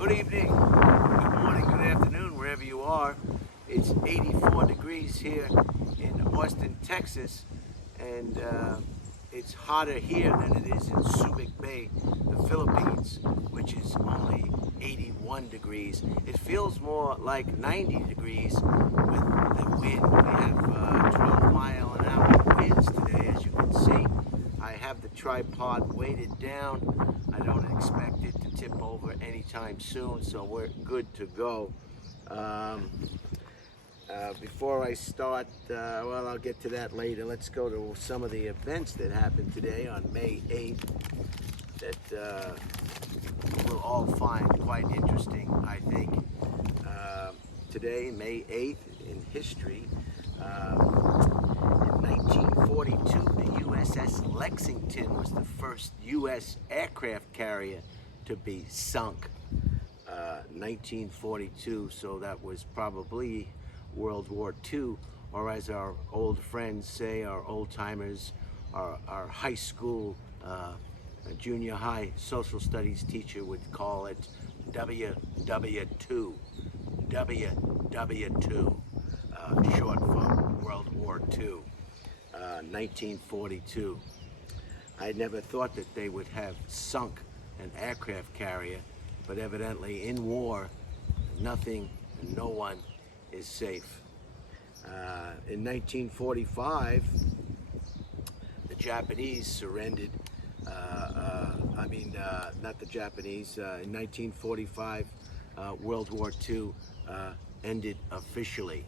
Good evening, good morning, good afternoon, wherever you are. It's 84 degrees here in Austin, Texas, and it's hotter here than it is in Subic Bay, the Philippines, which is only 81 degrees. It feels more like 90 degrees with the wind. We have 12-mile-an-hour winds today, as you can see. I have the tripod weighted down. I don't expect it to tip over anytime soon, so we're good to go. Before I start, well, I'll get to that later. Let's go to some of the events that happened today on May 8th that we'll all find quite interesting, I think. Today, May 8th, in history, in 1942, the USS Lexington was the first U.S. aircraft carrier to be sunk. 1942, so that was probably World War II, or as our old friends say, our old-timers, our high school, junior high social studies teacher would call it WW2. WW2, short for World War II, 1942. I never thought that they would have sunk an aircraft carrier, but evidently in war, nothing and no one is safe. In 1945, the Japanese surrendered, not the Japanese, in 1945, World War II ended officially.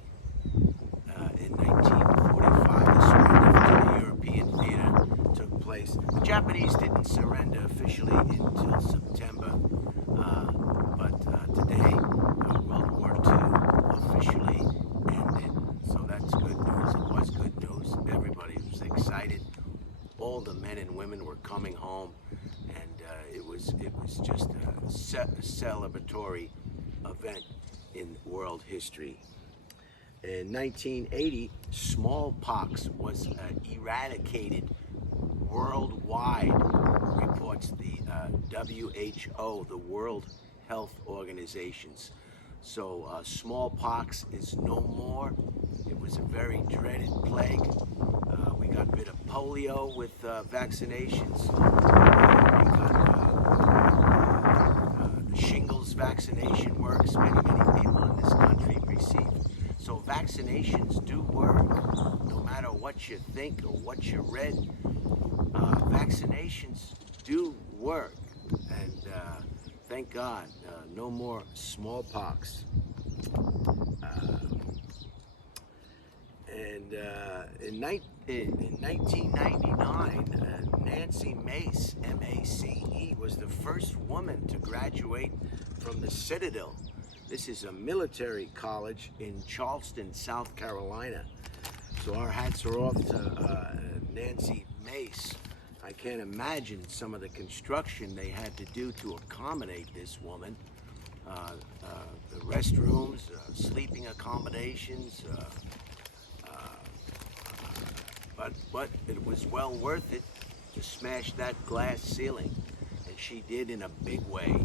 In 1945, the surrender to the European theater took place. The Japanese didn't surrender officially until September, but today, World War II officially ended. So that's good news. It was good news. Everybody was excited. All the men and women were coming home, and it was just a celebratory event in world history. In 1980, smallpox was eradicated worldwide, reports the WHO, the World Health Organizations. So smallpox is no more. It was a very dreaded plague. We got rid of polio with vaccinations. We got the shingles vaccination works. Many people in this country received. So vaccinations do work, no matter what you think or what you read. Vaccinations do work, and thank God, no more smallpox. In 1999, Nancy Mace, M-A-C-E, was the first woman to graduate from the Citadel. This is a military college in Charleston, South Carolina. So our hats are off to Nancy Mace. I can't imagine some of the construction they had to do to accommodate this woman. The restrooms, sleeping accommodations, but it was well worth it to smash that glass ceiling. And she did in a big way,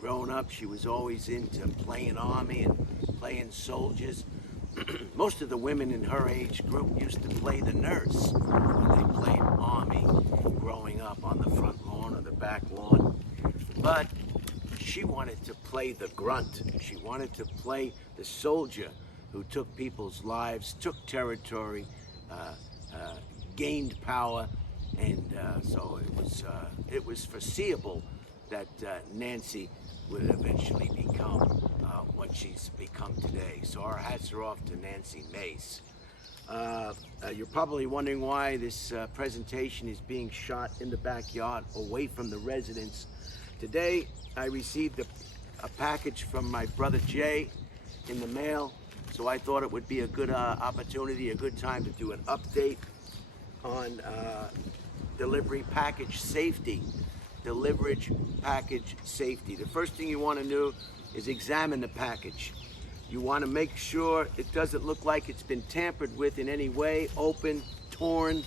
Growing up, she was always into playing army and playing soldiers. Most of the women in her age group used to play the nurse when they played army growing up on the front lawn or the back lawn. But she wanted to play the grunt. She wanted to play the soldier who took people's lives, took territory, gained power, and so it was foreseeable that Nancy would eventually become what she's become today. So our hats are off to Nancy Mace. You're probably wondering why this presentation is being shot in the backyard away from the residence. Today, I received a package from my brother Jay in the mail, so I thought it would be a good opportunity, a good time to do an update on delivery package safety. Delivery package safety. The first thing you want to do is examine the package. You want to make sure it doesn't look like it's been tampered with in any way, open, torn.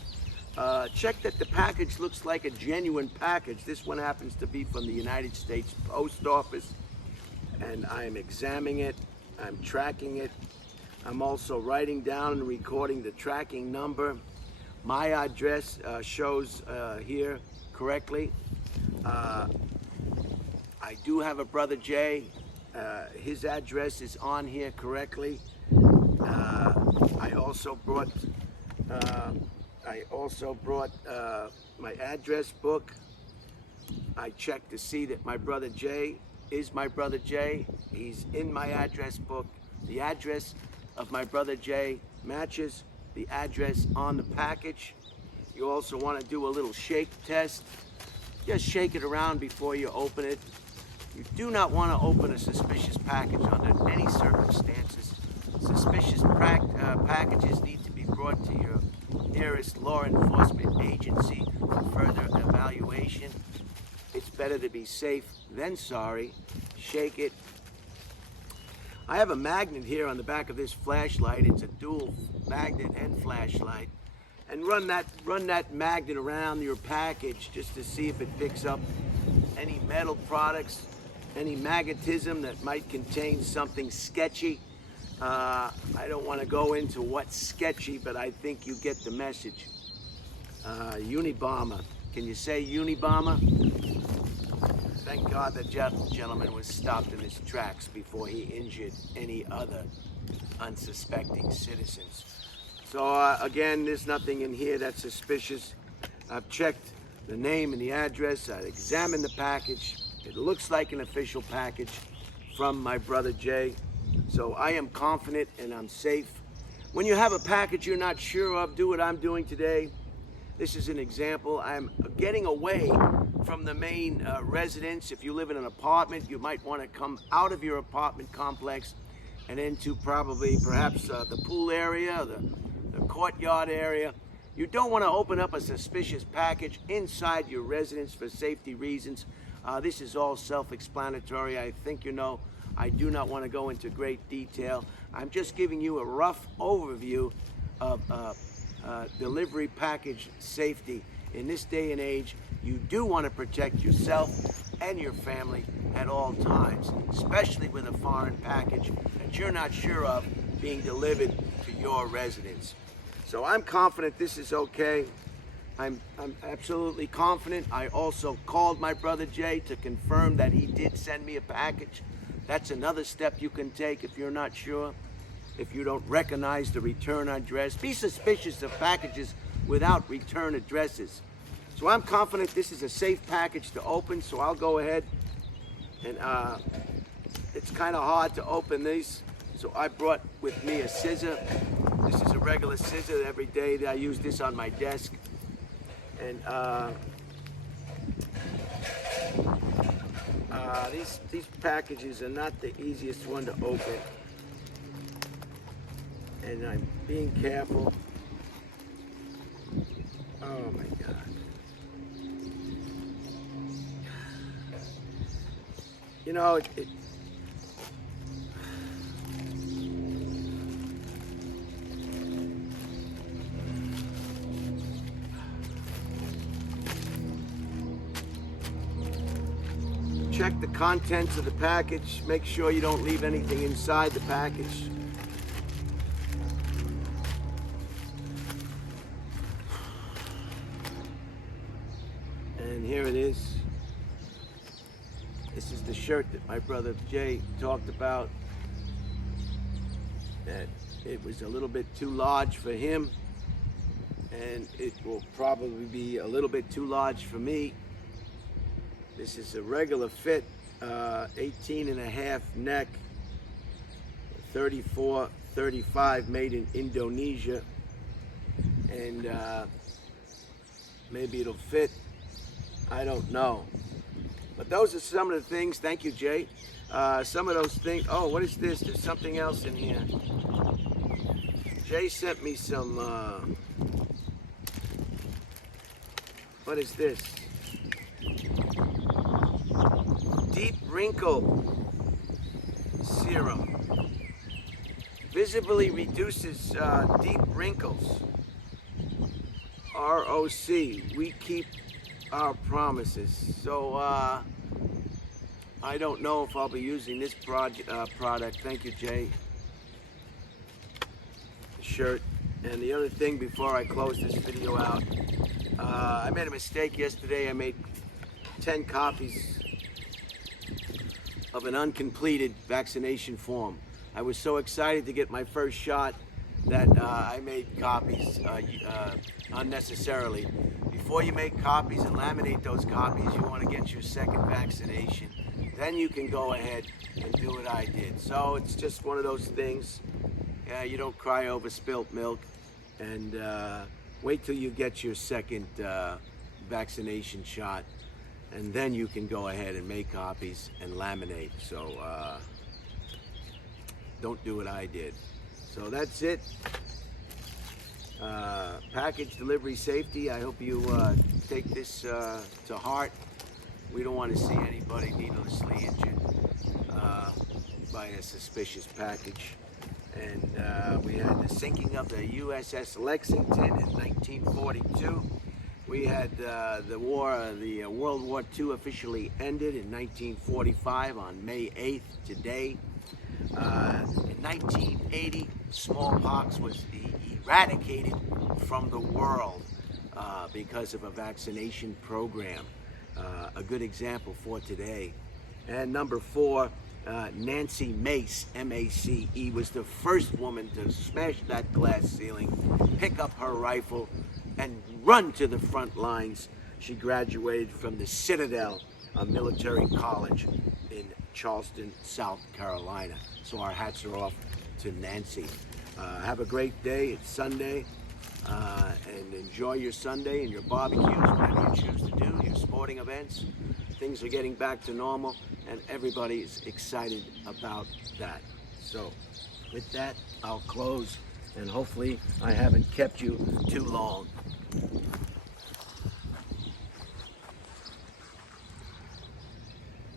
Check that the package looks like a genuine package. This one happens to be from the United States Post Office, and I'm examining it, I'm tracking it. I'm also writing down and recording the tracking number. My address shows here correctly. I do have a brother Jay. His address is on here correctly. I also brought my address book. I checked to see that my brother Jay is my brother Jay. He's in my address book. The address of my brother Jay matches the address on the package. You also want to do a little shake test. Just shake it around before you open it. You do not want to open a suspicious package under any circumstances. Suspicious packages need to be brought to your nearest law enforcement agency for further evaluation. It's better to be safe than sorry. Shake it. I have a magnet here on the back of this flashlight. It's a dual magnet and flashlight. And run that magnet around your package just to see if it picks up any metal products, any magnetism that might contain something sketchy. I don't want to go into what's sketchy, but I think you get the message. Unabomber. Can you say Unabomber? Thank God the gentleman was stopped in his tracks before he injured any other unsuspecting citizens. So again, there's nothing in here that's suspicious. I've checked the name and the address. I examined the package. It looks like an official package from my brother Jay. So I am confident and I'm safe. When you have a package you're not sure of, do what I'm doing today. This is an example. I'm getting away from the main residence. If you live in an apartment, you might want to come out of your apartment complex and into perhaps the pool area, the courtyard area. You don't want to open up a suspicious package inside your residence for safety reasons. This is all self-explanatory. I think you know. I do not want to go into great detail. I'm just giving you a rough overview of delivery package safety. In this day and age, you do want to protect yourself and your family at all times, especially with a foreign package that you're not sure of being delivered to your residence. So I'm confident this is okay. I'm absolutely confident. I also called my brother Jay to confirm that he did send me a package. That's another step you can take if you're not sure. If you don't recognize the return address, be suspicious of packages without return addresses. So I'm confident this is a safe package to open, so I'll go ahead and it's kind of hard to open these. So I brought with me a scissor. This is a regular scissor. Every day I use this on my desk. And these packages are not the easiest one to open. And I'm being careful. Oh my God. You know, check the contents of the package. Make sure you don't leave anything inside the package. And here it is. This is the shirt that my brother Jay talked about. That it was a little bit too large for him, and it will probably be a little bit too large for me. This is a regular fit, 18.5 neck, 34-35, made in Indonesia, and maybe it'll fit. I don't know. But those are some of the things. Thank you, Jay. Some of those things. Oh, what is this? There's something else in here. Jay sent me some. What is this? Deep wrinkle serum. Visibly reduces deep wrinkles. ROC, we keep our promises. So I don't know if I'll be using this product. Thank you, Jay. The shirt. And the other thing before I close this video out, I made a mistake yesterday. I made 10 copies of an uncompleted vaccination form. I was so excited to get my first shot that I made copies unnecessarily. Before you make copies and laminate those copies, you want to get your second vaccination. Then you can go ahead and do what I did. So it's just one of those things. You don't cry over spilt milk, and wait till you get your second vaccination shot, and then you can go ahead and make copies and laminate. So don't do what I did. So that's it. Package delivery safety. I hope you take this to heart. We don't want to see anybody needlessly injured by a suspicious package. And we had the sinking of the USS Lexington in 1942. We had the World War II officially ended in 1945 on May 8th, today. In 1980, smallpox was eradicated from the world because of a vaccination program. A good example for today. And number 4, Nancy Mace, M-A-C-E, was the first woman to smash that glass ceiling, pick up her rifle, and run to the front lines. She graduated from the Citadel, a military college in Charleston, South Carolina. So our hats are off to Nancy. Have a great day. It's Sunday. And enjoy your Sunday and your barbecues, whatever you choose to do, your sporting events. Things are getting back to normal, and everybody is excited about that. So with that, I'll close, and hopefully I haven't kept you too long.